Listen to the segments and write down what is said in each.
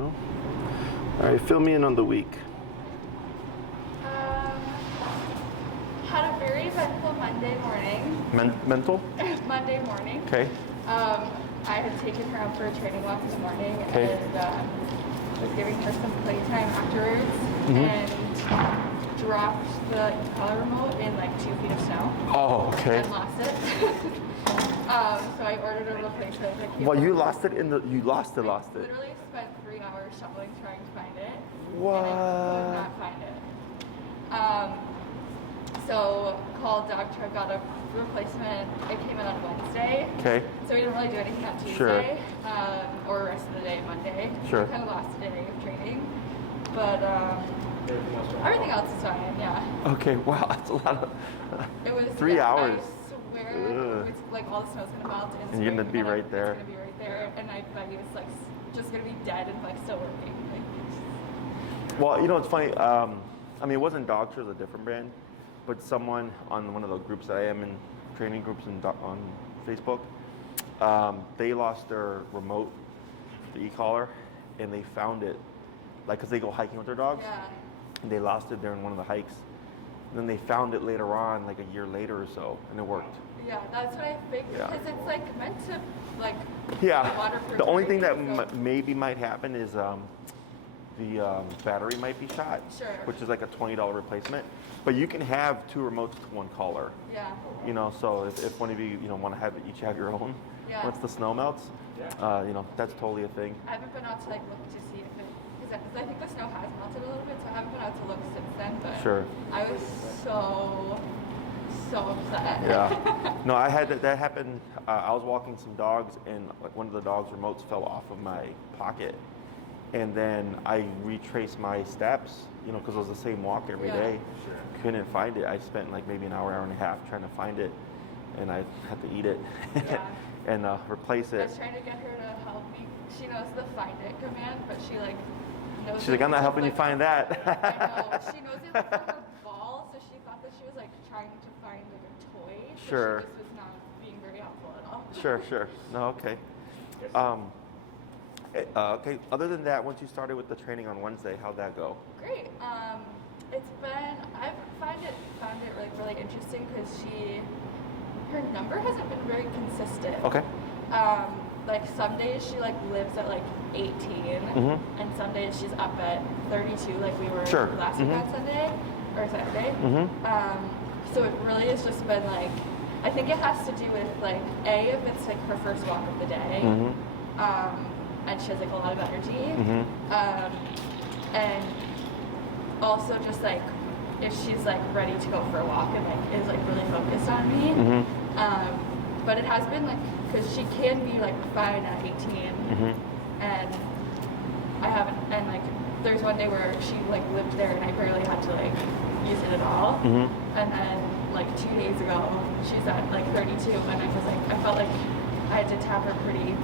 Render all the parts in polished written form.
go. All right, fill me in on the week. Had a very eventful Monday morning. Mental? Monday morning. Okay. I had taken her out for a training walk in the morning Okay. and was giving her some playtime afterwards and dropped the collar remote in like 2 feet of snow. Oh, okay. And lost it. So I ordered a replacement. Well, you lost it lost it. Literally spent 3 hours shoveling trying to find it. What? And I could not find it. So called dog truck, got a replacement. It came in on Wednesday. Okay. So we didn't really do anything on Tuesday Sure. or the rest of the day Monday. Sure. We kind of lost a day of training. But everything else is fine, yeah. Okay, wow, that's a lot of... It was 3 hours. I swear, it's like all the snow's gonna melt. And you're gonna be right there. It's gonna be right there. And I bet you it's like just gonna be dead and like still working. Like, Well, you know, it's funny. I mean, it wasn't Dog Tree, it was a different brand. But someone on one of the groups that I am in, training groups on Facebook, they lost their remote, the e-collar, and they found it, like, because they go hiking with their dogs. yeah. And they lost it during one of the hikes. And then they found it later on, like a year later or so, and it worked. Yeah, that's what I think. Yeah. Because it's like meant to like Yeah. waterproof. The only thing that so- maybe might happen is the battery might be shot, Sure. which is like a $20 replacement. But you can have 2 remotes to 1 collar. Yeah. You know, so if one of you want to each have your own, Yeah. once the snow melts, that's totally a thing. I haven't been out to like look to see if it, because I think the snow has melted a little bit, so I haven't been out to look since then. But Sure. I was so upset. Yeah. No, I had that happen. I was walking some dogs, and like one of the dogs' remotes fell off of my pocket. And then I retraced my steps, because it was the same walk every day. Sure. Couldn't find it. I spent like maybe an hour and a half trying to find it, and I had to eat it and replace I it. was trying to get her to help me. She knows the find it command, but she like knows. She's like, I'm not helping you find that. I know. She knows it from her ball, so she thought that she was like trying to find like a toy. So Sure. She just was not being very helpful at all. Sure. No, okay. Okay. Other than that, once you started with the training on Wednesday, how'd that go? Great. It's been, I've found it like really interesting because her number hasn't been very consistent. Okay. Like some days she like lives at like 18 and some days she's up at 32 like we were Sure. last week on Sunday or Saturday. So it really has just been like, I think it has to do with like, if it's like her first walk of the day. And she has like a lot of energy. And also just like if she's like ready to go for a walk and like is like really focused on me. But it has been like, because she can be like fine at 18 and I haven't, and like there's one day where she like lived there and I barely had to like use it at all. And then like 2 days ago she's at like 32 and I was like, I felt like I had to tap her pretty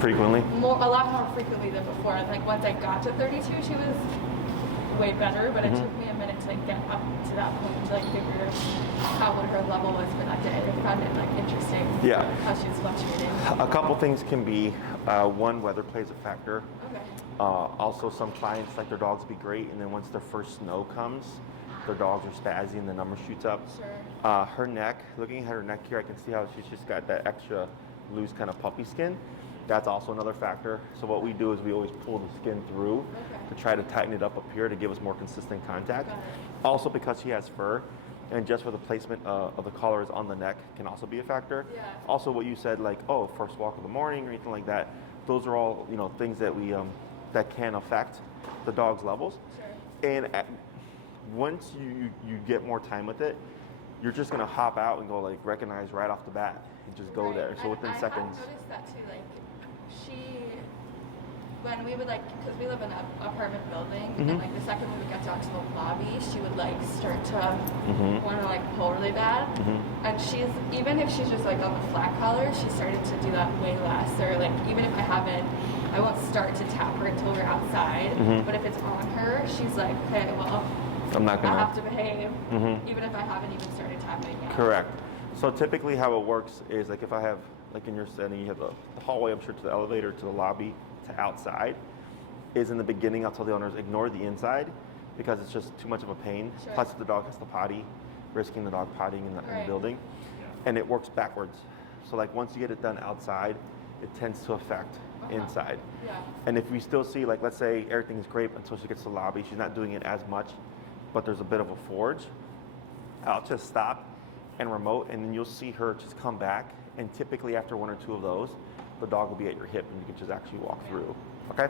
Frequently? a lot more frequently than before. And like once I got to 32, she was way better, but it took me a minute to like get up to that point to like figure out what her level was for that day. I found it like interesting how she was fluctuating. A couple things can be, one, weather plays a factor. Okay. Also, some clients like their dogs be great, and then once their first snow comes, their dogs are spazzy and the number shoots up. Sure. Her neck, looking at her neck here, I can see how she's just got that extra loose kind of puppy skin. That's also another factor. So what we do is we always pull the skin through to try to tighten it up here to give us more consistent contact. Also because she has fur, and just for the placement of the collar is on the neck can also be a factor. Yeah. Also what you said, like, first walk of the morning or anything like that, those are all things that we that can affect the dog's levels. Sure. And once you get more time with it, you're just gonna hop out and go like recognize right off the bat and just go there. So within seconds. I noticed that too. Like when we would like, because we live in an apartment building, and like the second we would get down to the lobby, she would like start to want to like pull really bad. And she's, even if she's just like on the flat collar, she started to do that way less. Or like even if I won't start to tap her until we're outside. But if it's on her, she's like, okay, well, I'm not gonna. I have to behave, even if I haven't even started tapping yet. Correct. So typically how it works is like if I have, like in your setting, you have the hallway, I'm sure, to the elevator, to the lobby, to outside is in the beginning, I'll tell the owners, ignore the inside because it's just too much of a pain. Sure. Plus the dog has to potty, risking the dog pottying in the building. And it works backwards. So like once you get it done outside, it tends to affect inside. Yeah. And if we still see, like let's say everything is great until she gets to the lobby, she's not doing it as much, but there's a bit of a forge, I'll just stop and remote, and then you'll see her just come back. And typically after 1 or 2 of those, the dog will be at your hip and you can just actually walk through. Okay?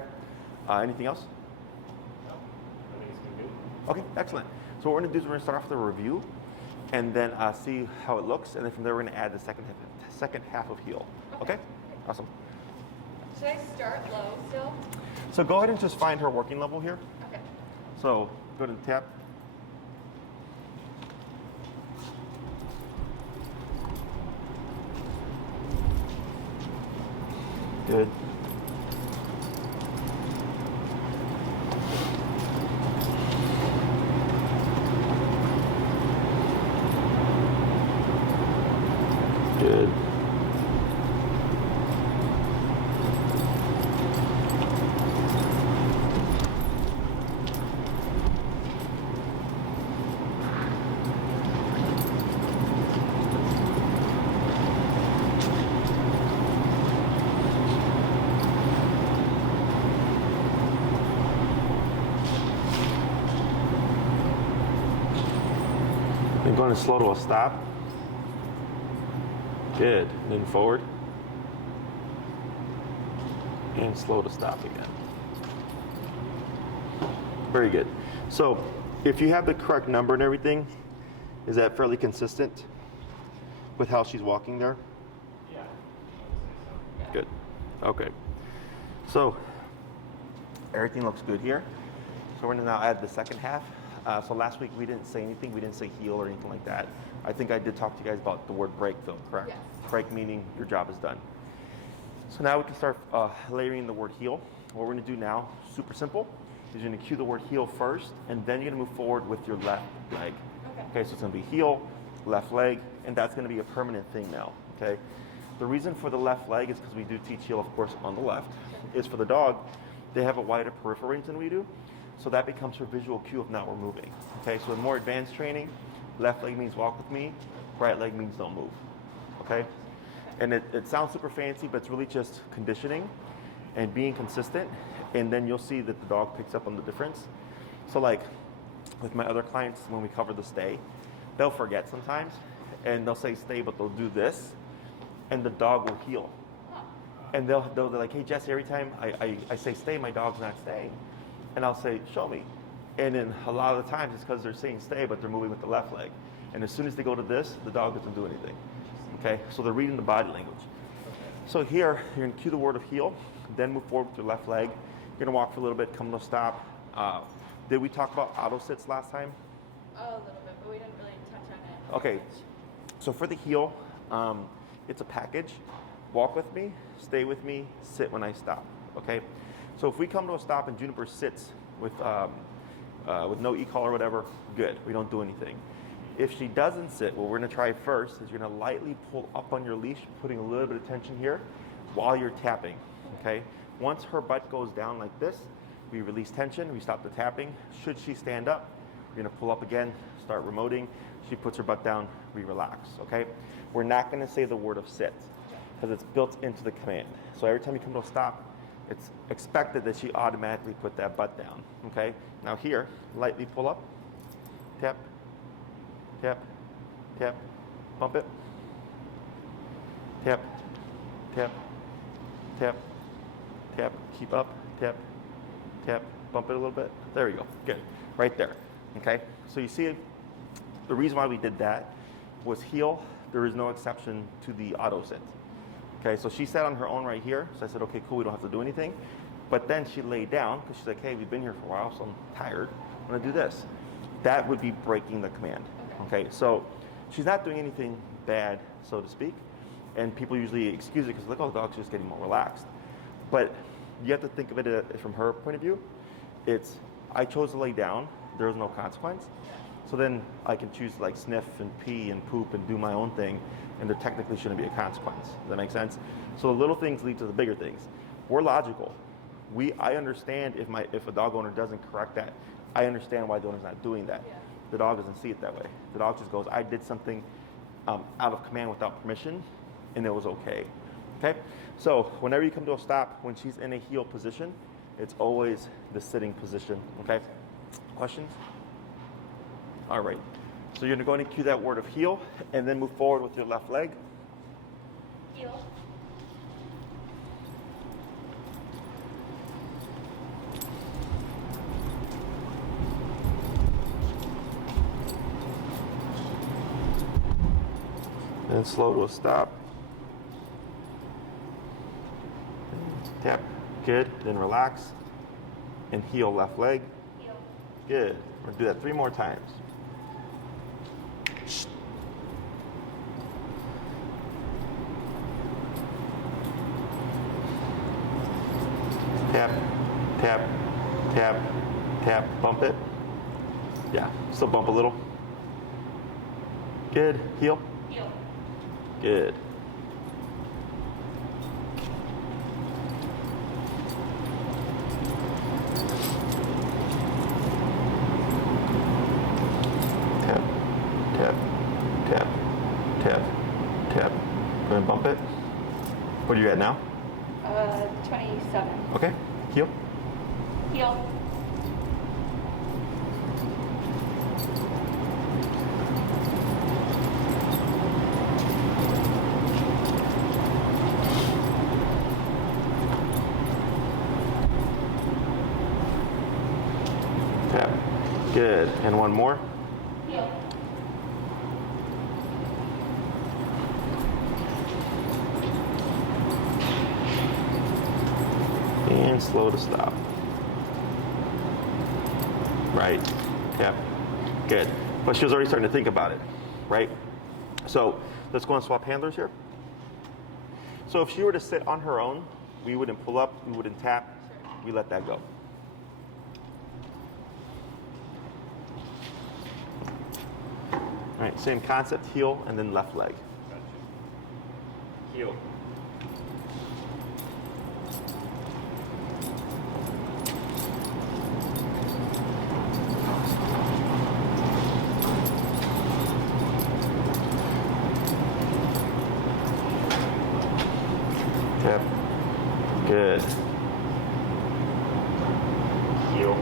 Anything else? No, I think it's gonna be good. Okay, excellent. So what we're gonna do is we're gonna start off with a review and then see how it looks. And then from there, we're gonna add the second half of heel. Okay? Awesome. Should I start low still? So go ahead and just find her working level here. Okay. So go to the tap. Good. Good. And going slow to a stop. Good. And then forward. And slow to stop again. Very good. So if you have the correct number and everything, is that fairly consistent with how she's walking there? Yeah, I would say so. Good. Okay. So everything looks good here. So we're gonna now add the second half. So last week we didn't say anything. We didn't say heel or anything like that. I think I did talk to you guys about the word break though, correct? Yes. Break meaning your job is done. So now we can start layering the word heel. What we're gonna do now, super simple, is you're gonna cue the word heel first, and then you're gonna move forward with your left leg. Okay, so it's gonna be heel, left leg, and that's gonna be a permanent thing now, okay? The reason for the left leg is because we do teach heel, of course, on the left, is for the dog, they have a wider peripheral range than we do, so that becomes her visual cue of now we're moving, okay? So in more advanced training, left leg means walk with me, right leg means don't move, okay? And it sounds super fancy, but it's really just conditioning and being consistent, and then you'll see that the dog picks up on the difference. So like with my other clients, when we cover the stay, they'll forget sometimes, and they'll say stay, but they'll do this, and the dog will heel. And they'll be like, hey Jesse, every time I say stay, my dog's not staying. And I'll say, show me. And then a lot of the times it's because they're saying stay, but they're moving with the left leg. And as soon as they go to this, the dog doesn't do anything. Okay, so they're reading the body language. So here, you're gonna cue the word of heel, then move forward with your left leg. You're gonna walk for a little bit, come to a stop. Did we talk about auto sits last time? A little bit, but we didn't really touch on it. Okay, so for the heel, it's a package. Walk with me, stay with me, sit when I stop, okay? So if we come to a stop and Juniper sits with no e-call or whatever, good, we don't do anything. If she doesn't sit, what we're gonna try first is you're gonna lightly pull up on your leash, putting a little bit of tension here while you're tapping, okay? Once her butt goes down like this, we release tension, we stop the tapping. Should she stand up, we're gonna pull up again, start remoting. She puts her butt down, we relax, okay? We're not gonna say the word of sit because it's built into the command. So every time you come to a stop, it's expected that she automatically put that butt down, okay? Now here, lightly pull up, tap, tap, tap, bump it, tap, tap, tap, tap, keep up, tap, tap, bump it a little bit. There we go, good, right there, okay? So you see, the reason why we did that was heel, there is no exception to the auto sit. Okay, so she sat on her own right here, so I said, okay, cool, we don't have to do anything. But then she laid down, because she's like, hey, we've been here for a while, so I'm tired, I'm gonna do this. That would be breaking the command, okay? So she's not doing anything bad, so to speak, and people usually excuse it because like, oh, the dog's just getting more relaxed. But you have to think of it from her point of view. It's, I chose to lay down, there's no consequence. So then I can choose to like sniff and pee and poop and do my own thing, and there technically shouldn't be a consequence. Does that make sense? So the little things lead to the bigger things. We're logical. I understand if a dog owner doesn't correct that. I understand why the owner's not doing that. Yeah. The dog doesn't see it that way. The dog just goes, I did something out of command without permission, and it was okay. Okay? So whenever you come to a stop, when she's in a heel position, it's always the sitting position. Okay? Questions? All right. So you're going to cue that word of heel, and then move forward with your left leg. Heel. Then slow to a stop. Tap. Good. Then relax. And heel left leg. Heel. Good. We're going to do that 3 more times. Tap, tap, tap, tap. Bump it. Yeah. Still bump a little. Good. Heel. Heel. Good. Tap, tap, tap, tap, tap. Go ahead and bump it. What are you at now? 27. Okay. Heel. Heel. Tap. Good. And one more. Heel. And slow to stop. Right. Tap. Good. But she was already starting to think about it, right? So let's go and swap handlers here. So if she were to sit on her own, we wouldn't pull up, we wouldn't tap, we let that go. All right, same concept, heel and then left leg. Gotcha. Heel. Tap. Good. Heel.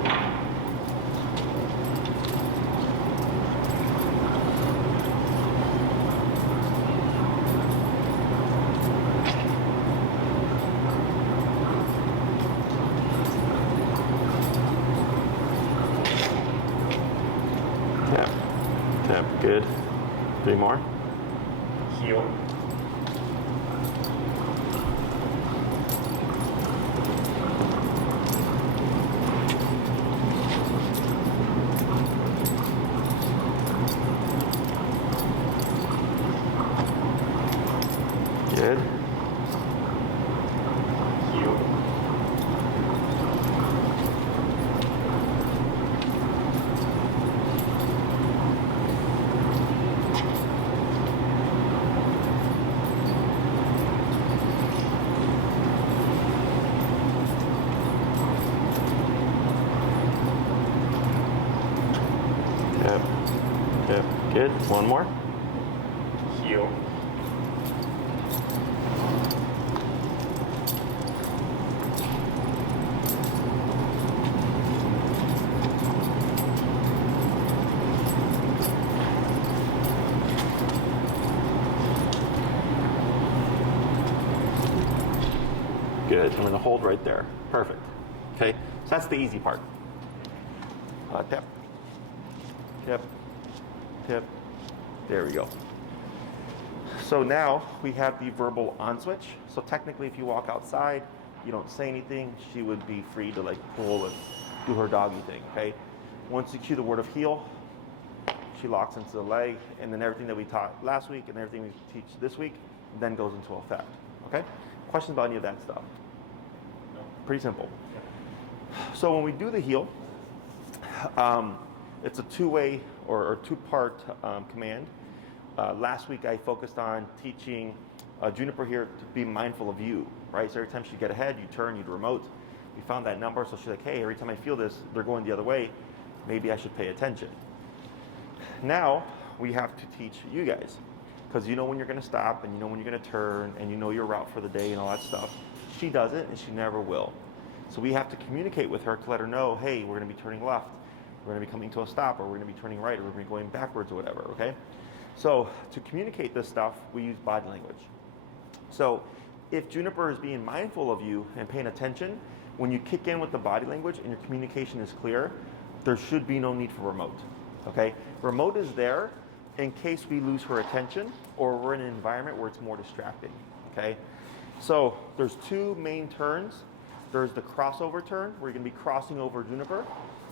Tap. Tap. Good. 3 more. Heel. Good. Heel. Tap. Tap. Good. One more. Heel. Good. I'm going to hold right there. Perfect. Okay. So that's the easy part. Tap. Tap. Tap. There we go. So now we have the verbal on switch. So technically, if you walk outside, you don't say anything, she would be free to like pull and do her doggy thing. Okay. Once you cue the word of heel, she locks into the leg, and then everything that we taught last week and everything we teach this week then goes into effect. Okay. Questions about any of that stuff? No. Pretty simple. Yeah. So when we do the heel, it's a two-way or two-part command. Last week I focused on teaching Juniper here to be mindful of you, right? So every time she get ahead, you turn, you remote. We found that number, so she's like, hey, every time I feel this, they're going the other way. Maybe I should pay attention. Now, we have to teach you guys, because you know when you're going to stop, and you know when you're going to turn, and you know your route for the day and all that stuff. She doesn't, and she never will. So we have to communicate with her to let her know, hey, we're going to be turning left, we're going to be coming to a stop, or we're going to be turning right, or we're going to be going backwards or whatever, okay? So to communicate this stuff, we use body language. So if Juniper is being mindful of you and paying attention, when you kick in with the body language and your communication is clear, there should be no need for remote, okay? Remote is there in case we lose her attention or we're in an environment where it's more distracting, okay? So there's two main turns. There's the crossover turn, where you're gonna be crossing over Juniper,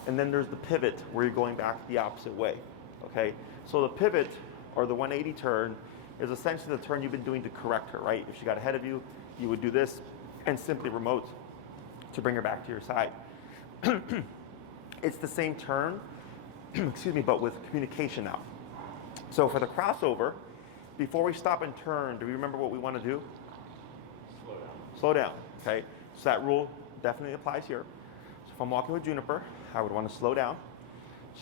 and then there's the pivot, where you're going back the opposite way, okay? So the pivot, or the 180 turn, is essentially the turn you've been doing to correct her, right? If she got ahead of you, you would do this and simply remote to bring her back to your side. It's the same turn, excuse me, but with communication now. So for the crossover, before we stop and turn, do we remember what we want to do? Slow down. Slow down, okay? So that rule definitely applies here. So if I'm walking with Juniper, I would want to slow down.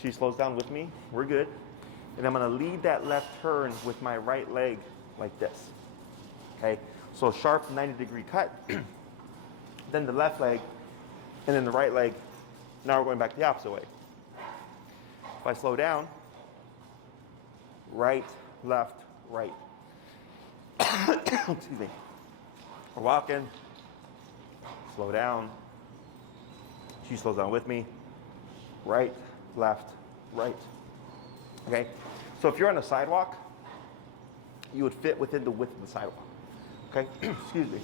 She slows down with me, we're good. And I'm going to lead that left turn with my right leg like this, okay? So sharp 90-degree cut, then the left leg, and then the right leg. Now we're going back the opposite way. If I slow down, right, left, right. Excuse me. We're walking, slow down. She slows down with me. Right, left, right. Okay? So if you're on a sidewalk, you would fit within the width of the sidewalk. Okay? Excuse me.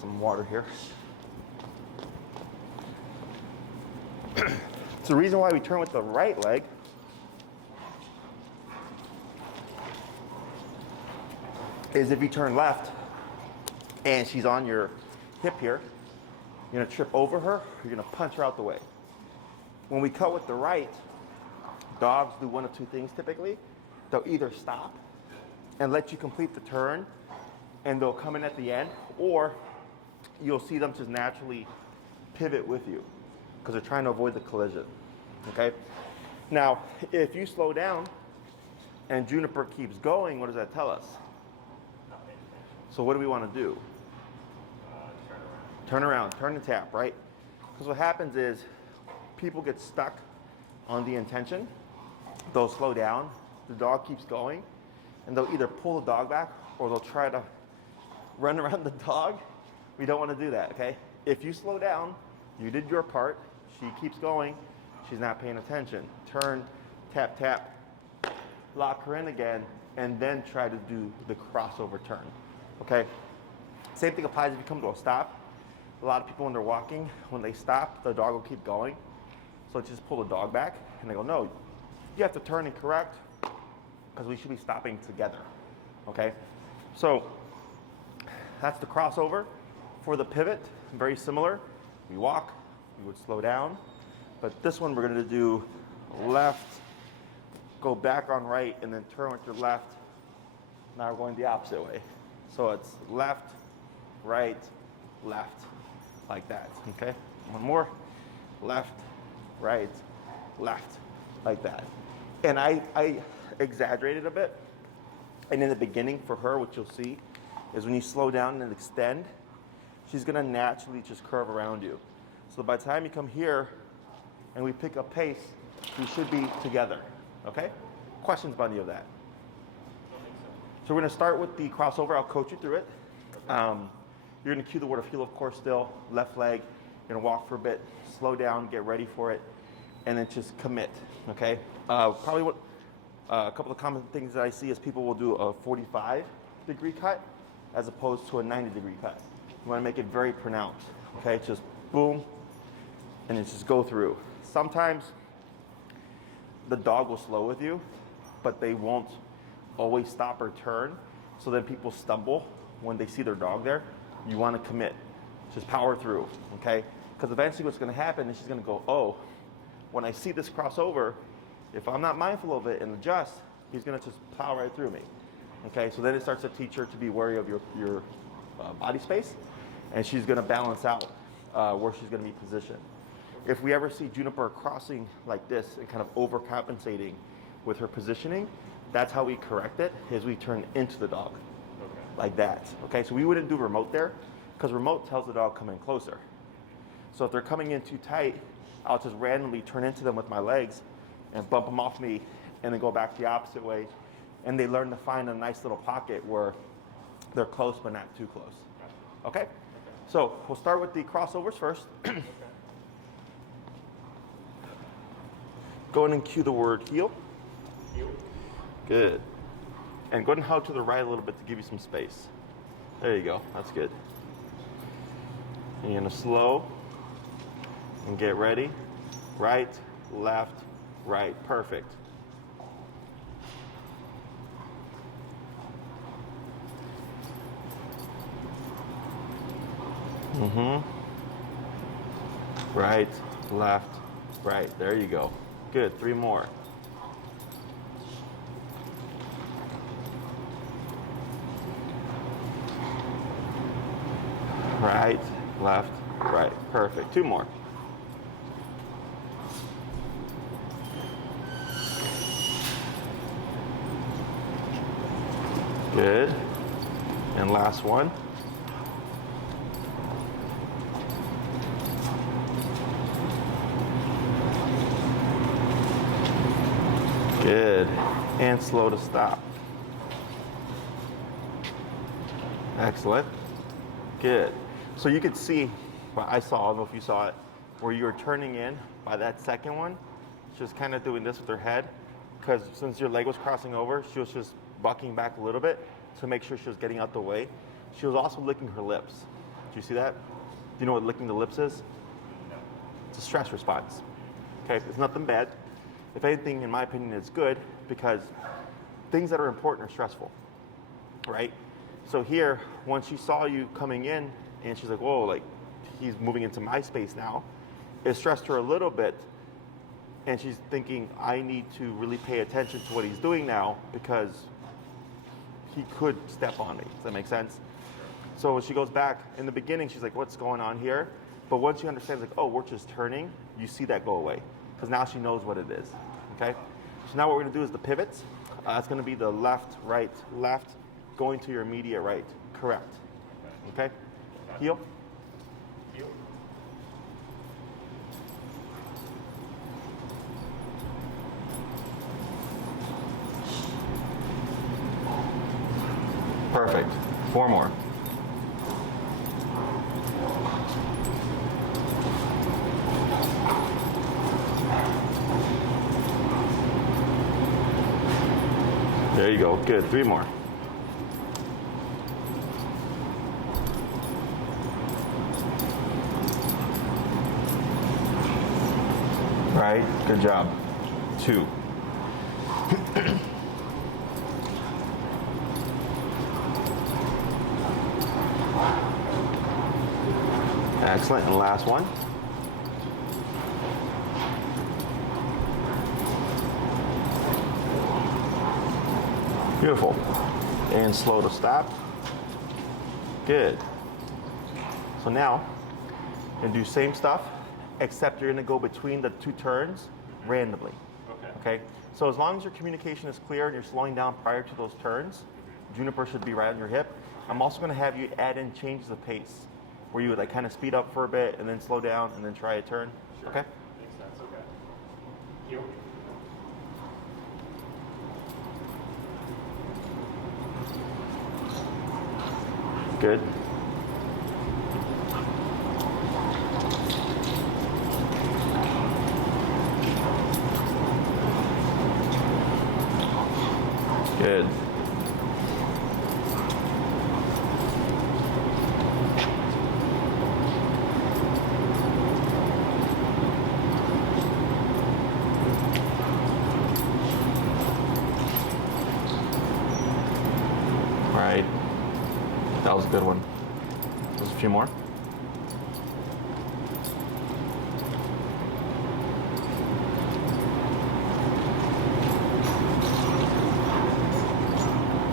Some water here. So the reason why we turn with the right leg is if you turn left and she's on your hip here, you're going to trip over her, you're going to punch her out the way. When we cut with the right, dogs do one of two things typically. They'll either stop and let you complete the turn, and they'll come in at the end, or you'll see them just naturally pivot with you because they're trying to avoid the collision, okay? Now, if you slow down and Juniper keeps going, what does that tell us? So what do we want to do? Turn around, turn and tap, right? Because what happens is people get stuck on the intention. They'll slow down, the dog keeps going, and they'll either pull the dog back or they'll try to run around the dog. We don't want to do that, okay? If you slow down, you did your part, she keeps going, she's not paying attention. Turn, tap, tap, lock her in again, and then try to do the crossover turn, okay? Same thing applies if you come to a stop. A lot of people when they're walking, when they stop, the dog will keep going. So just pull the dog back, and they go, no, you have to turn and correct because we should be stopping together, okay? So that's the crossover. For the pivot, very similar. We walk, we would slow down, but this one we're gonna do left, go back on right, and then turn with your left. Now we're going the opposite way. So it's left, right, left, like that, okay? One more, left, right, left, like that. And I exaggerated a bit. And in the beginning for her, what you'll see is when you slow down and extend, she's gonna naturally just curve around you. So by the time you come here and we pick up pace, we should be together, okay? Questions about any of that? So we're gonna start with the crossover. I'll coach you through it. You're gonna cue the word of heel, of course, still. Left leg, you're gonna walk for a bit, slow down, get ready for it, and then just commit, okay? Probably what a couple of common things that I see is people will do a 45-degree cut as opposed to a 90-degree cut. You wanna make it very pronounced, okay? Just boom, and then just go through. Sometimes the dog will slow with you, but they won't always stop or turn, so then people stumble when they see their dog there. You want to commit, just power through, okay? Because eventually what's going to happen is she's going to go, oh, when I see this crossover, if I'm not mindful of it and adjust, he's going to just plow right through me, okay? So then it starts to teach her to be wary of your body space, and she's going to balance out where she's going to be positioned. If we ever see Juniper crossing like this and kind of overcompensating with her positioning, that's how we correct it, is we turn into the dog. Okay. Like that. Okay, so we wouldn't do remote there, because remote tells the dog come in closer. So if they're coming in too tight, I'll just randomly turn into them with my legs and bump them off me and then go back the opposite way. And they learn to find a nice little pocket where they're close but not too close. Okay? So we'll start with the crossovers first. Go ahead and cue the word heel. Heel. Good. And go ahead and hoe to the right a little bit to give you some space. There you go. That's good. And you're going to slow and get ready. Right, left, right. Perfect. Right, left, right. There you go. Good. 3 more. Right, left, right. Perfect. 2 more. Good. And last one. Good. And slow to stop. Excellent. Good. So you could see, well, I don't know if you saw it, where you were turning in by that second one. She was kind of doing this with her head, because since your leg was crossing over, she was just bucking back a little bit to make sure she was getting out the way. She was also licking her lips. Do you see that? Do you know what licking the lips is? No. It's a stress response. Okay, it's nothing bad. If anything, in my opinion, it's good, because things that are important are stressful, right? So here, when she saw you coming in and she's like, whoa, like he's moving into my space now, it stressed her a little bit. And she's thinking, I need to really pay attention to what he's doing now, because he could step on me. Does that make sense? So when she goes back, in the beginning, she's like, what's going on here? But once she understands, like, oh, we're just turning, you see that go away, because now she knows what it is, okay? So now what we're gonna do is the pivots. It's gonna be the left, right, left, going to your immediate right, correct, okay? Heel. Heel. Perfect. 4 more. There you go. Good. 3 more. Right. Good job. 2. Excellent. And last one. Beautiful. And slow to stop. Good. So now, you're going to do same stuff, except you're going to go between the 2 turns randomly. Okay? So as long as your communication is clear and you're slowing down prior to those turns, Juniper should be right on your hip. I'm also going to have you add in changes of pace, where you would like kind of speed up for a bit and then slow down and then try a turn. Sure. Okay? Makes sense. Okay. Heel. Good. Good. Right. That was a good one. There's a few more.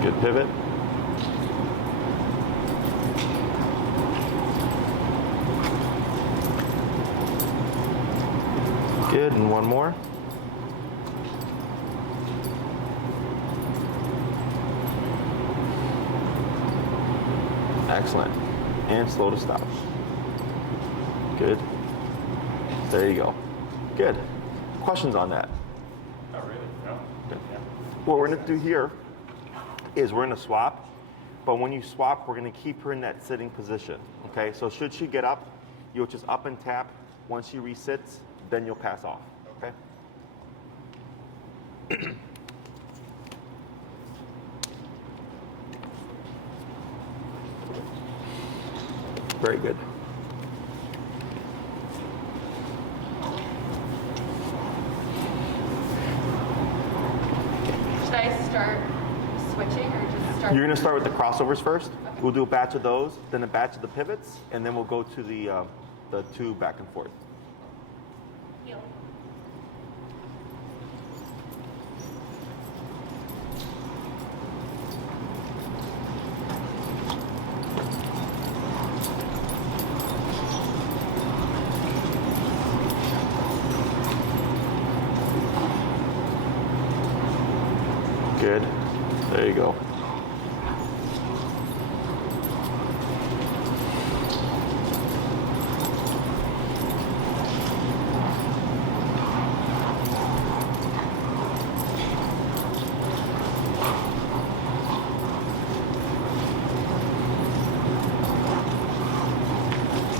Good pivot. Good, and one more. Excellent. And slow to stop. Good. There you go. Good. Questions on that? Oh, really? No? Good. Yeah. What we're gonna do here is we're gonna swap, but when you swap, we're gonna keep her in that sitting position, okay? So should she get up, you'll just up and tap. Once she resits, then you'll pass off, okay? Very good. Should I start switching or just start? You're gonna start with the crossovers first. Okay. We'll do a batch of those, then a batch of the pivots, and then we'll go to the two back and forth. Heel. Good. There you go.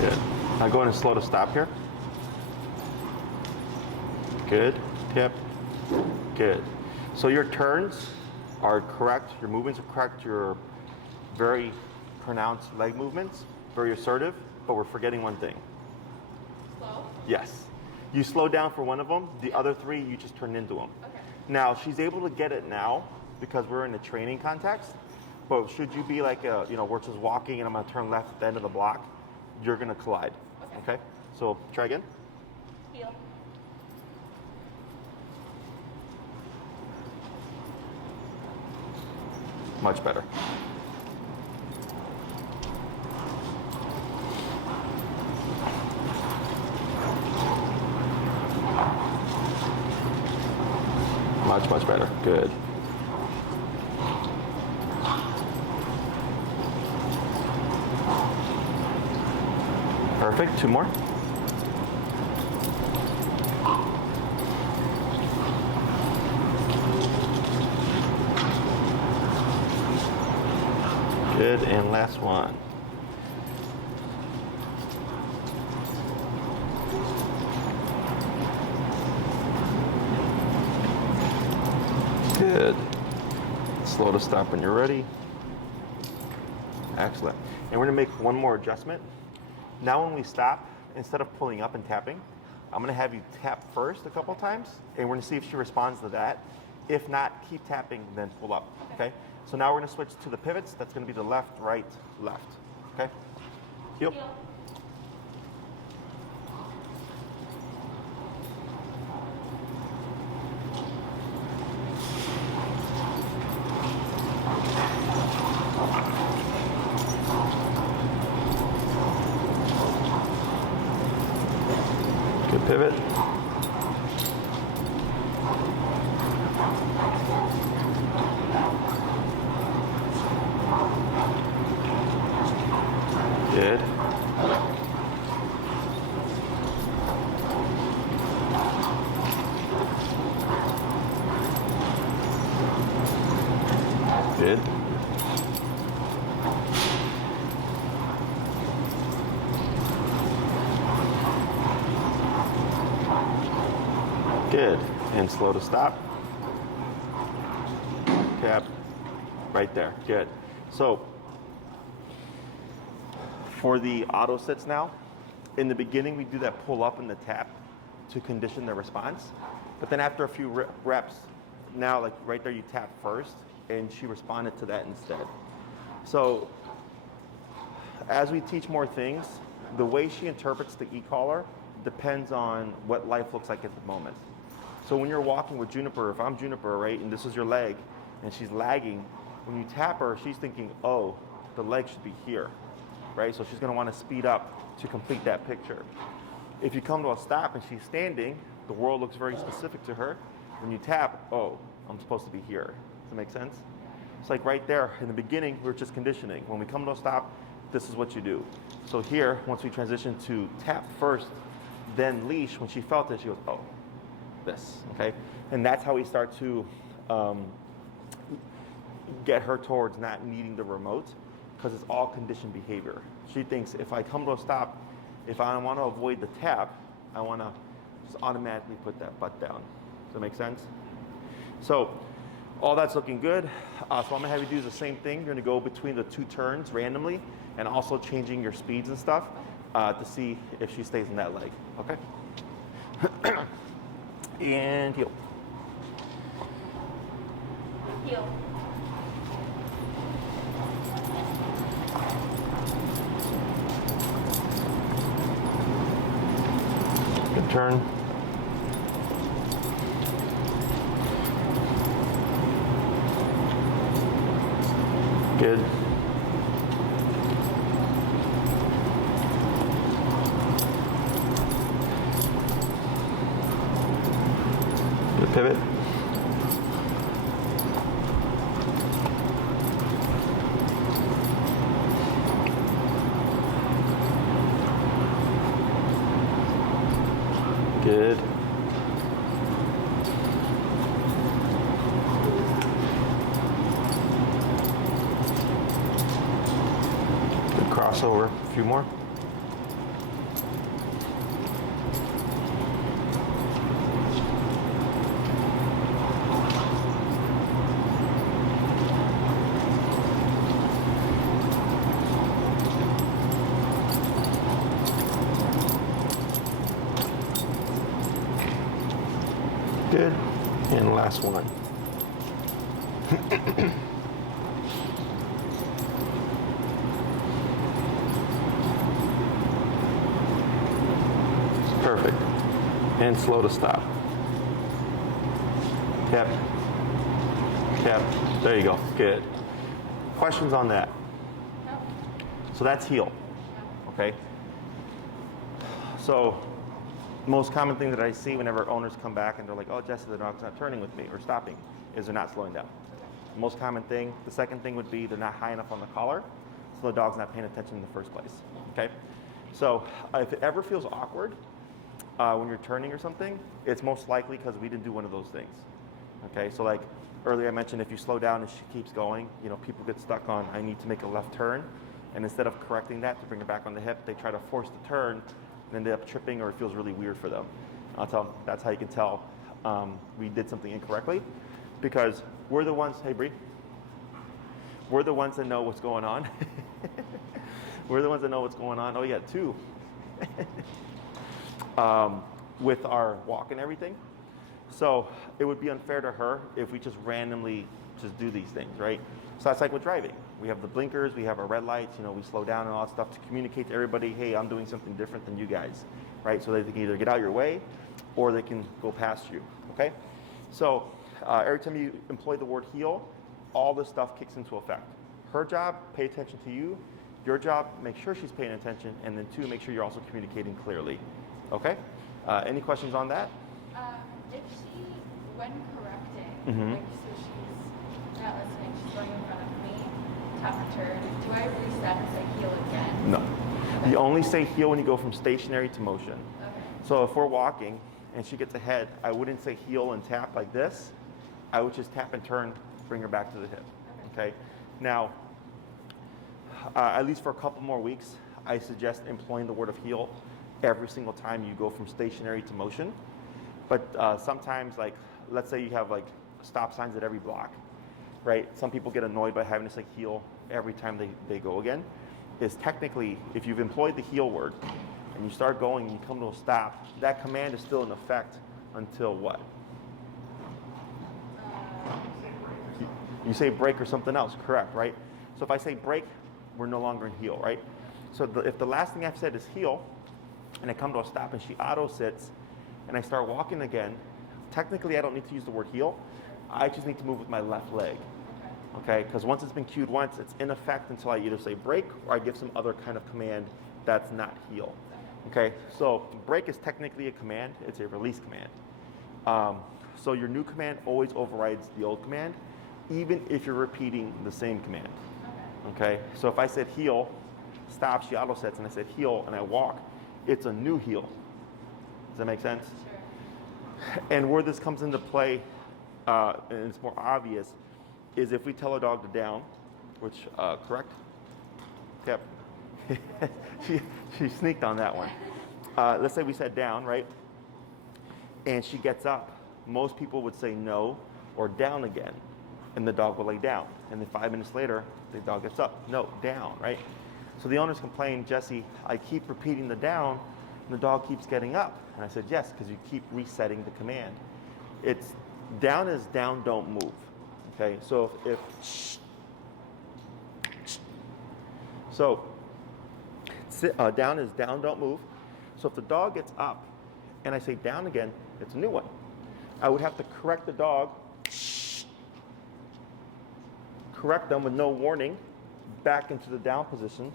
Good. Now go ahead and slow to stop here. Good. Yep. Good. So your turns are correct, your movements are correct, your very pronounced leg movements, very assertive, but we're forgetting one thing. Slow. Yes. You slow down for one of them, the other three you just turn into them. Okay. Now, she's able to get it now because we're in a training context, but should you be like, we're just walking and I'm gonna turn left at the end of the block, you're gonna collide, okay? So try again. Heel. Much better. Much better. Good. Perfect. Two more. Good, and last one. Good. Slow to stop when you're ready. Excellent. And we're gonna make one more adjustment. Now when we stop, instead of pulling up and tapping, I'm gonna have you tap first a couple times, and we're gonna see if she responds to that. If not, keep tapping, then pull up, okay? So now we're gonna switch to the pivots. That's gonna be the left, right, left, okay? Heel. Heel. Good pivot. Good. Good. Good. And slow to stop. Tap. Right there. Good. So, for the auto sits now, in the beginning we do that pull up and the tap to condition the response. But then after a few reps, now like right there you tap first and she responded to that instead. So as we teach more things, the way she interprets the e-collar depends on what life looks like at the moment. So when you're walking with Juniper, if I'm Juniper, right, and this is your leg, and she's lagging, when you tap her, she's thinking, oh, the leg should be here, right? So she's gonna wanna speed up to complete that picture. If you come to a stop and she's standing, the world looks very specific to her. When you tap, oh, I'm supposed to be here. Does that make sense? It's like right there in the beginning, we're just conditioning. When we come to a stop, this is what you do. So here, once we transition to tap first, then leash, when she felt it, she goes, oh, this, okay? And that's how we start to get her towards not needing the remote, because it's all conditioned behavior. She thinks if I come to a stop, if I want to avoid the tap, I want to just automatically put that butt down. Does that make sense? So all that's looking good. So I'm going to have you do the same thing. You're going to go between the two turns randomly and also changing your speeds and stuff to see if she stays in that leg. Okay? And heel. Heel. Good turn. Good. Good pivot. Good. Good crossover. A few more. Good. And last one. Perfect. And slow to stop. Tap. Tap. There you go. Good. Questions on that? No. So that's heel. Okay? So most common thing that I see whenever owners come back and they're like, oh, Jesse, the dog's not turning with me or stopping, is they're not slowing down. Most common thing. The second thing would be they're not high enough on the collar, so the dog's not paying attention in the first place. Okay? So if it ever feels awkward when you're turning or something, it's most likely because we didn't do one of those things. Okay? So like earlier I mentioned, if you slow down and she keeps going, you know, people get stuck on, I need to make a left turn. And instead of correcting that to bring her back on the hip, they try to force the turn and end up tripping, or it feels really weird for them. I'll tell them that's how you can tell we did something incorrectly, because we're the ones, hey Bree, we're the ones that know what's going on. We're the ones that know what's going on. Oh yeah, two. With our walk and everything. So it would be unfair to her if we just randomly just do these things, right? So that's like with driving. We have the blinkers, we have our red lights, you know, we slow down and all that stuff to communicate to everybody, hey, I'm doing something different than you guys, right? So they can either get out your way or they can go past you, okay? So every time you employ the word heel, all this stuff kicks into effect. Her job, pay attention to you. Your job, make sure she's paying attention. And then two, make sure you're also communicating clearly, okay? Any questions on that? If she, when correcting, Mhm. like so she's not listening, she's going in front of me, tap her turn, do I reset and say heel again? No. Okay. You only say heel when you go from stationary to motion. Okay. So if we're walking and she gets ahead, I wouldn't say heel and tap like this. I would just tap and turn, bring her back to the hip, okay? Now, at least for a couple more weeks, I suggest employing the word of heel every single time you go from stationary to motion. But sometimes, like, let's say you have like stop signs at every block, right? Some people get annoyed by having to say heel every time they go again. Is technically, if you've employed the heel word and you start going and you come to a stop, that command is still in effect until what? You say break or something else, correct, right? So if I say break, we're no longer in heel, right? So if the last thing I've said is heel, and I come to a stop and she auto sits, and I start walking again, technically I don't need to use the word heel. I just need to move with my left leg, okay? Because once it's been cued once, it's in effect until I either say break or I give some other kind of command that's not heel. Okay, so break is technically a command. It's a release command. So your new command always overrides the old command, even if you're repeating the same command. Okay, so if I said heel, stop, she auto sets, and I said heel and I walk, it's a new heel. Does that make sense? Sure. And where this comes into play, and it's more obvious, is if we tell a dog to down, which, correct? Yep. she sneaked on that one. Let's say we said down, right? And she gets up. Most people would say no or down again, and the dog will lay down. And then 5 minutes later, the dog gets up. No, down, right? So the owners complain, Jesse, I keep repeating the down, and the dog keeps getting up. And I said, yes, because you keep resetting the command. It's down is down, don't move. Okay, so down is down, don't move. So if the dog gets up and I say down again, it's a new one. I would have to correct the dog, correct them with no warning, back into the down position.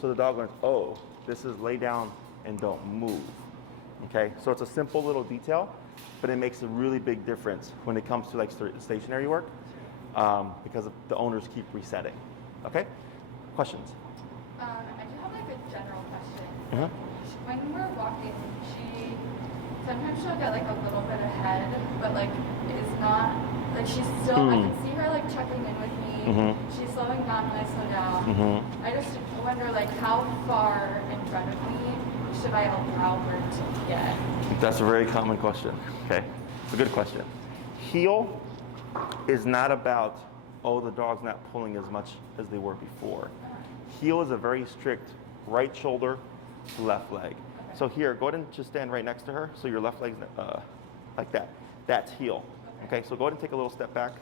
So the dog learns, oh, this is lay down and don't move. Okay, so it's a simple little detail, but it makes a really big difference when it comes to like stationary work, because the owners keep resetting. Okay, questions? I do have like a general question. Mhm. When we're walking, sometimes she'll get like a little bit ahead, but like is not, like she's still, I can see her like checking in with me. She's slowing down when I slow down. I just wonder like how far in front of me should I allow her to get? That's a very common question. Okay, it's a good question. Heel is not about, oh, the dog's not pulling as much as they were before. Heel is a very strict right shoulder, left leg. Okay. So here, go ahead and just stand right next to her. So your left leg's like that. That's heel. Okay, so go ahead and take a little step back.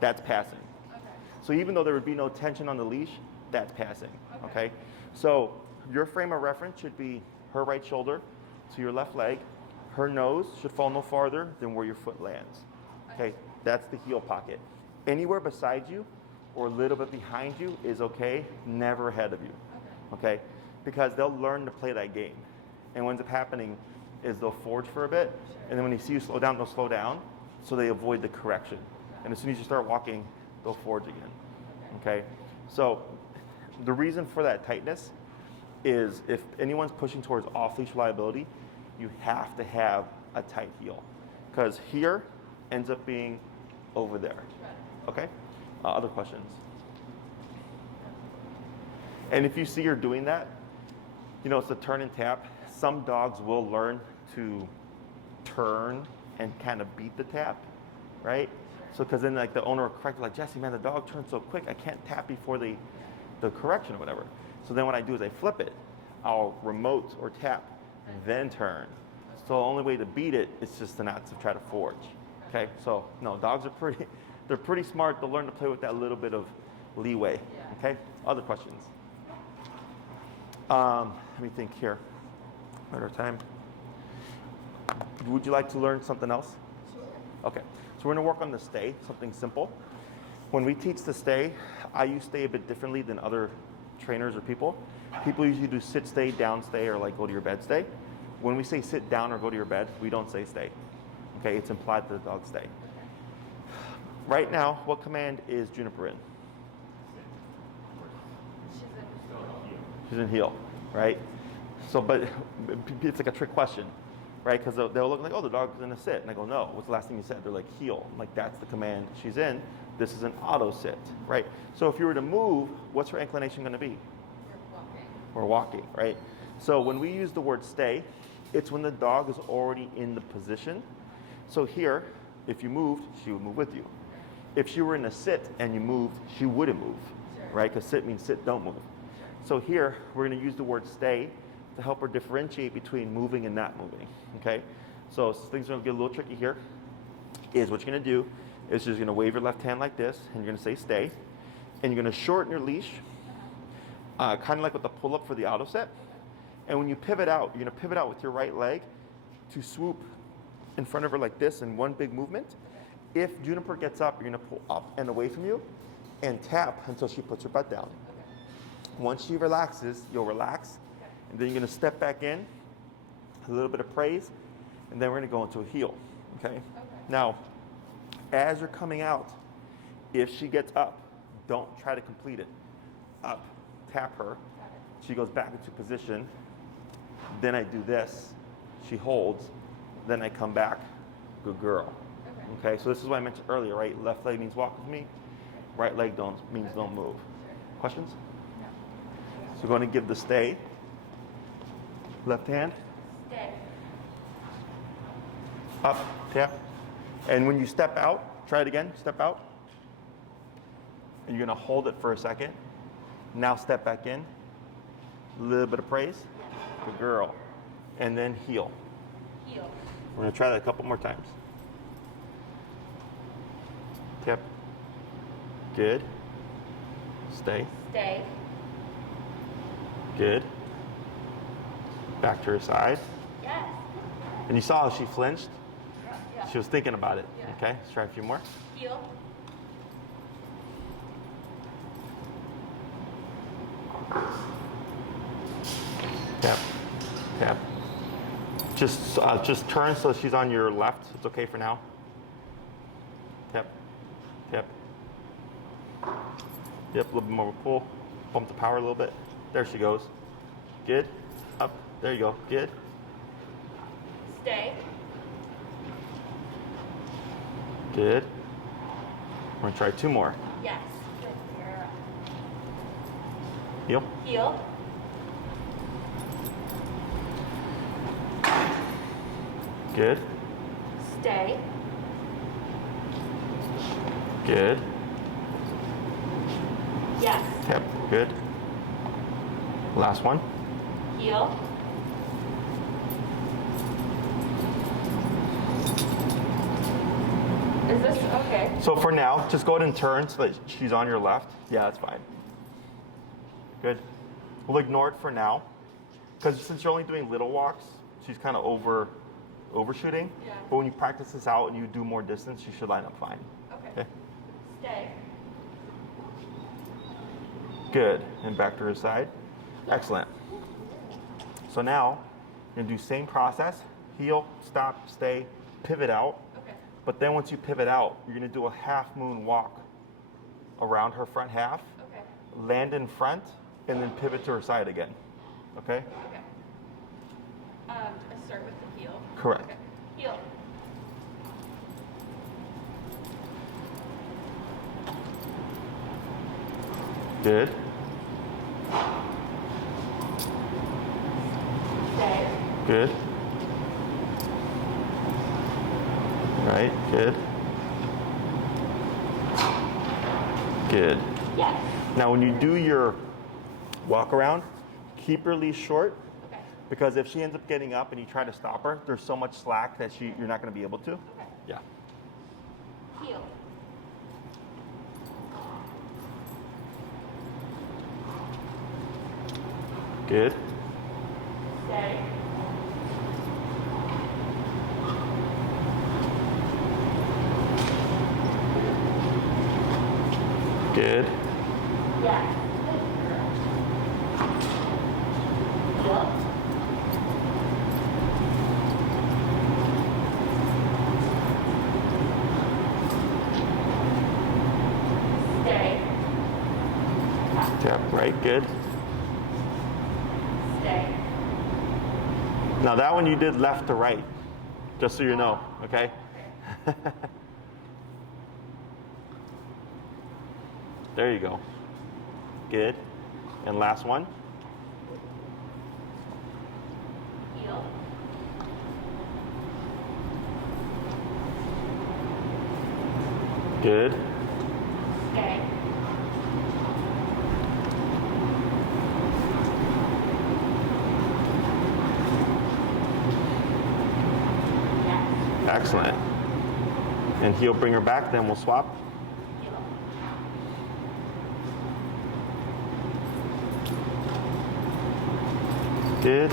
That's passing. Okay. So even though there would be no tension on the leash, that's passing. Okay? So your frame of reference should be her right shoulder to your left leg. Her nose should fall no farther than where your foot lands. Okay? That's the heel pocket. Anywhere beside you or a little bit behind you is okay, never ahead of you. Okay? Because they'll learn to play that game. And what ends up happening is they'll forge for a bit, and then when they see you slow down, they'll slow down, so they avoid the correction. And as soon as you start walking, they'll forge again. Okay? So the reason for that tightness is if anyone's pushing towards off-leash reliability, you have to have a tight heel. Because here ends up being over there. Okay? Other questions? And if you see her doing that, you know, it's the turn and tap. Some dogs will learn to turn and kind of beat the tap, right? So, because then like the owner will correct, like, Jesse, man, the dog turns so quick, I can't tap before the correction or whatever. So then what I do is I flip it. I'll remote or tap, then turn. So the only way to beat it is just to not to try to forge. Okay, so no, dogs are they're pretty smart. They'll learn to play with that little bit of leeway. Okay, other questions? Let me think here. At our time. Would you like to learn something else? Sure. Okay, so we're gonna work on the stay, something simple. When we teach the stay, I use stay a bit differently than other trainers or people. People usually do sit stay, down stay, or like go to your bed stay. When we say sit down or go to your bed, we don't say stay. Okay, it's implied that the dog stay. Right now, what command is Juniper in? She's in heel, right? So, but it's like a trick question, right? Because they'll look like, oh, the dog's in a sit. And I go, no, what's the last thing you said? They're like, heel. I'm like, that's the command she's in. This is an auto sit, right? So if you were to move, what's her inclination going to be? We're walking, right? So when we use the word stay, it's when the dog is already in the position. So here, if you moved, she would move with you. If she were in a sit and you moved, she wouldn't move, right? Because sit means sit, don't move. So here, we're going to use the word stay to help her differentiate between moving and not moving, okay? So things are going to get a little tricky here. Is what you're going to do is you're going to wave your left hand like this, and you're going to say stay, and you're going to shorten your leash, kind of like with the pull-up for the auto set. And when you pivot out, you're going to pivot out with your right leg to swoop in front of her like this in one big movement. If Juniper gets up, you're going to pull up and away from you and tap until she puts her butt down. Once she relaxes, you'll relax, And then you're gonna step back in, a little bit of praise, and then we're gonna go into a heel, okay? Now, as you're coming out, if she gets up, don't try to complete it. Up, tap her, she goes back into position, then I do this, she holds, then I come back, good girl. Okay, so this is what I mentioned earlier, right? Left leg means walk with me, right leg means don't move. Questions? No. So we're going to give the stay. Left hand, Stay. up, tap. And when you step out, try it again, step out. And you're going to hold it for a second. Now step back in. A little bit of praise. Good girl. And then heel. Heel. We're going to try that a couple more times. Tap. Good. Stay. Stay. Good. Back to her side. Yes. And you saw how she flinched? Yeah. She was thinking about it. Yeah. Okay, let's try a few more. Heel. Tap. Tap. Just turn so she's on your left. It's okay for now. Tap. Tap. Yep, a little bit more of a pull. Bump the power a little bit. There she goes. Good. Up. There you go. Good. Stay. Good. We're going to try two more. Yes. Heel. Heel. Good. Stay. Good. Yes. Tap. Good. Last one. Heel. Is this okay? So for now, just go ahead and turn so that she's on your left. Yeah, that's fine. Good. We'll ignore it for now. Because since you're only doing little walks, she's kind of overshooting. Yeah. But when you practice this out and you do more distance, you should line up fine. Okay. Stay. Good. And back to her side. Excellent. So now, you're going to do same process. Heel, stop, stay, pivot out. Okay. But then once you pivot out, you're going to do a half moon walk around her front half. Okay. Land in front, and then pivot to her side again. Okay? Okay. Start with the heel. Correct. Okay. Heel. Good. Stay. Good. Right. Good. Good. Yes. Now, when you do your walk around, keep her leash short. Okay. Because if she ends up getting up and you try to stop her, there's so much slack that you're not going to be able to. Okay. Yeah. Heel. Good. Stay. Good. Yes. Heel. Stay. Tap right. Good. Stay. Now that one you did left to right, just so you know, okay? There you go. Good. And last one. Heel. Good. Stay. Yes. Excellent. And he'll bring her back, then we'll swap. Heel. Good.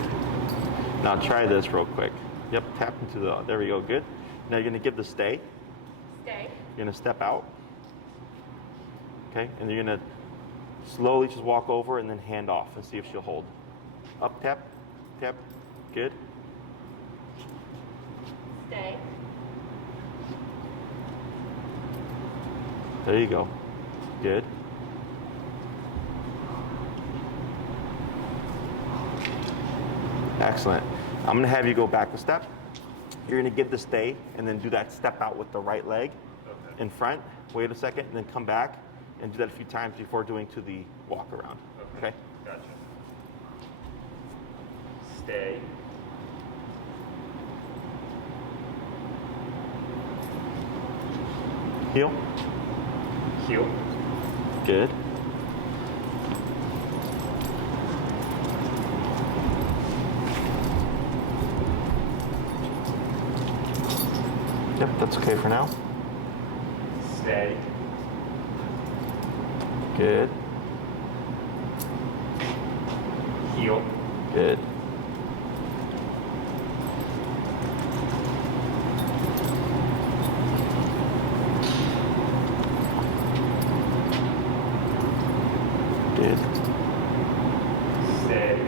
Now try this real quick. Yep, tap into the, there we go, good. Now you're gonna give the stay. Stay. You're gonna step out. Okay, and you're gonna slowly just walk over and then hand off and see if she'll hold. Up, tap, tap. Good. Stay. There you go. Good. Excellent. I'm gonna have you go back a step. You're gonna give the stay and then do that step out with the right leg in front. Wait a second and then come back and do that a few times before doing to the walk around. Okay? Gotcha. Stay. Heel. Heel. Good. Yep, that's okay for now. Stay. Good. Heel. Good. Good. Stay.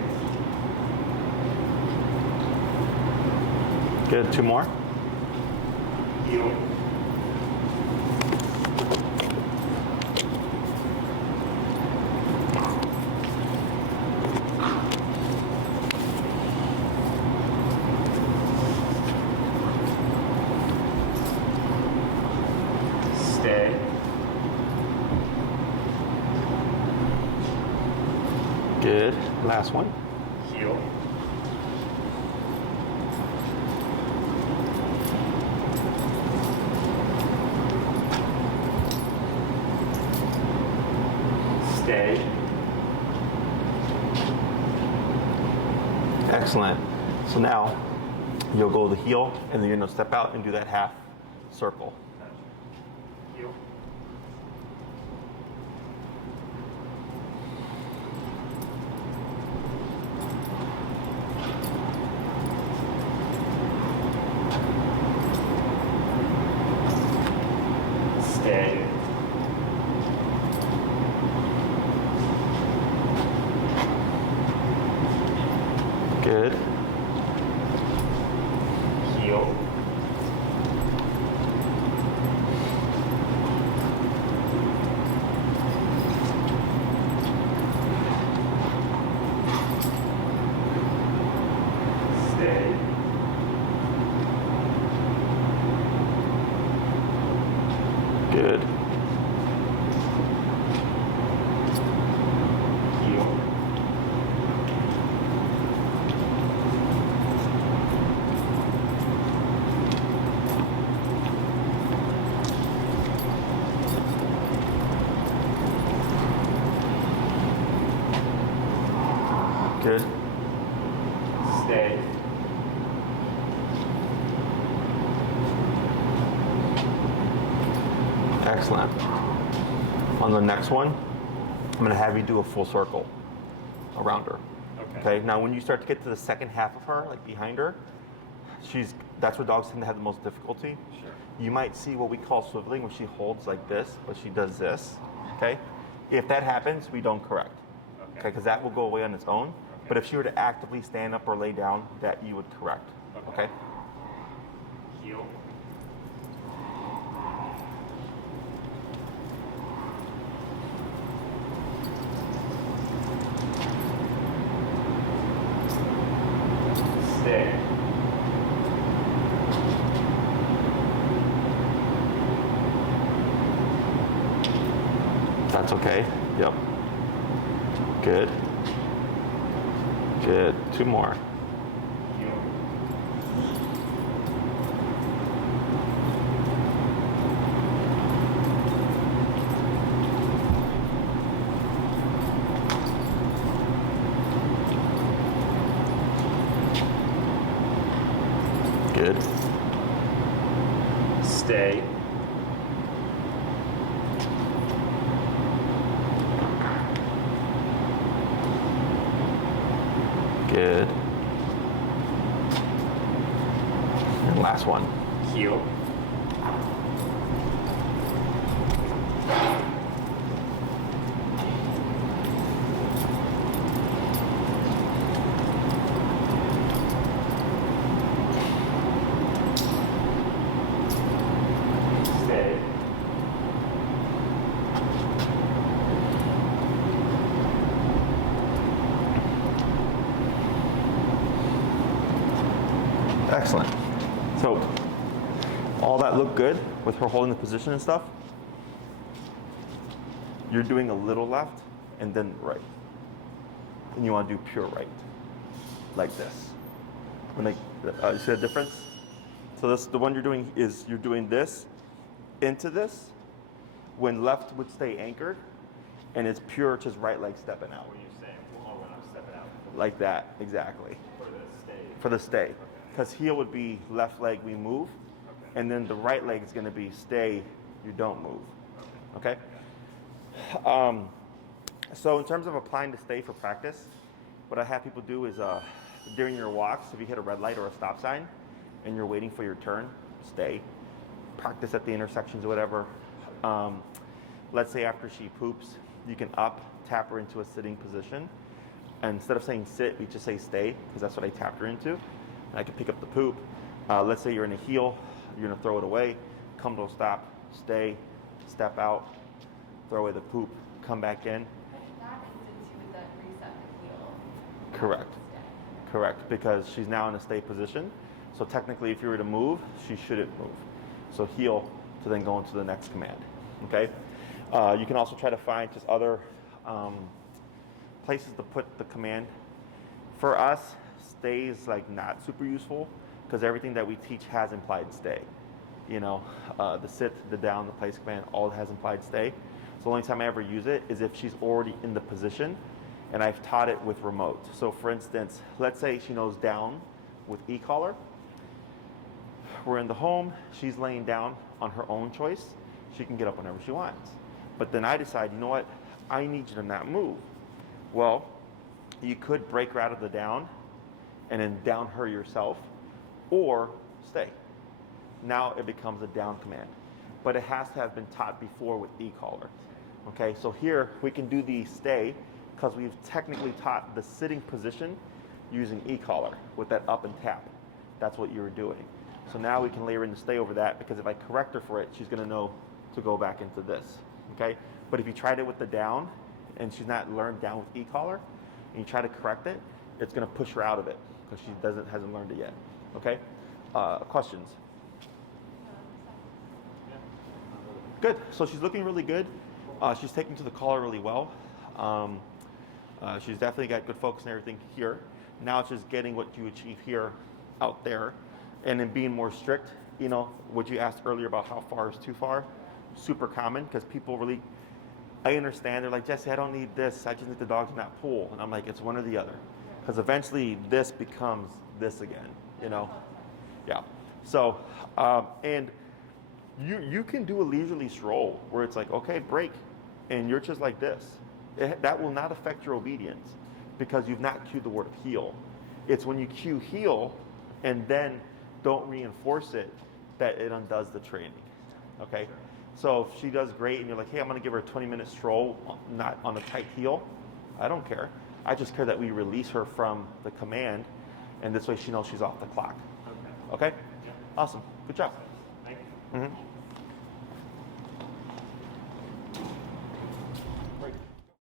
Good. Two more. Heel. Stay. Good. Last one. Heel. Stay. Excellent. So now you'll go the heel and then you're gonna step out and do that half circle. Gotcha. Heel. Stay. Good. Heel. Stay. Good. Heel. Good. Stay. Excellent. On the next one, I'm gonna have you do a full circle around her. Okay. Now, when you start to get to the second half of her, like behind her, that's where dogs tend to have the most difficulty. Sure. You might see what we call swiveling, where she holds like this, but she does this. Okay. If that happens, we don't correct. Okay, because that will go away on its own. But if she were to actively stand up or lay down, that you would correct. Okay. Heel. Stay. That's okay. Yep. Good. Good. Two more. Heel. Good. Stay. Good. And last one. Heel. Excellent. So all that looked good with her holding the position and stuff. You're doing a little left and then right. And you want to do pure right, like this. You see the difference? So the one you're doing is you're doing this into this when left would stay anchored, and it's pure just right leg stepping out. When you're saying, when I'm stepping out. Like that, exactly. For the stay. For the stay. Because heel would be left leg, we move, and then the right leg is going to be stay, you don't move. Okay? So in terms of applying the stay for practice, what I have people do is during your walks, if you hit a red light or a stop sign and you're waiting for your turn, stay. Practice at the intersections or whatever. Let's say after she poops, you can tap her into a sitting position. And instead of saying sit, we just say stay, because that's what I tapped her into. And I can pick up the poop. Let's say you're in a heel, you're gonna throw it away, come to a stop, stay, step out, throw away the poop, come back in. In that instance, you would then reset the heel. Correct. Correct, because she's now in a stay position. So technically, if you were to move, she shouldn't move. So heel to then go into the next command. Okay. You can also try to find just other places to put the command. For us, stay is like not super useful because everything that we teach has implied stay. You know, the sit, the down, the place command, all has implied stay. So the only time I ever use it is if she's already in the position and I've taught it with remote. So for instance, let's say she knows down with e-collar. We're in the home, she's laying down on her own choice. She can get up whenever she wants. But then I decide, you know what, I need you to not move. Well, you could break her out of the down and then down her yourself, or stay. Now it becomes a down command. But it has to have been taught before with e-collar. Okay, so here we can do the stay because we've technically taught the sitting position using e-collar with that up and tap. That's what you were doing. So now we can layer in the stay over that, because if I correct her for it, she's gonna know to go back into this, okay? But if you tried it with the down and she's not learned down with e-collar and you try to correct it, it's gonna push her out of it because she hasn't learned it yet, okay? Questions? Good, so she's looking really good. She's taking to the collar really well. She's definitely got good focus and everything here. Now it's just getting what you achieve here out there, and then being more strict. You know, what you asked earlier about how far is too far, super common, because people really, I understand, they're like, Jesse, I don't need this, I just need the dog to not pull. And I'm like, it's one or the other. Because eventually this becomes this again, you know? Yeah. So, and you can do a leisurely stroll where it's like, okay, break, and you're just like this. That will not affect your obedience because you've not cued the word of heel. It's when you cue heel and then don't reinforce it that it undoes the training, okay? So if she does great and you're like, hey, I'm gonna give her a 20-minute stroll, not on a tight heel, I don't care. I just care that we release her from the command, and this way she knows she's off the clock. Okay? Yeah. Awesome, good job. Thank you. Mm-hmm.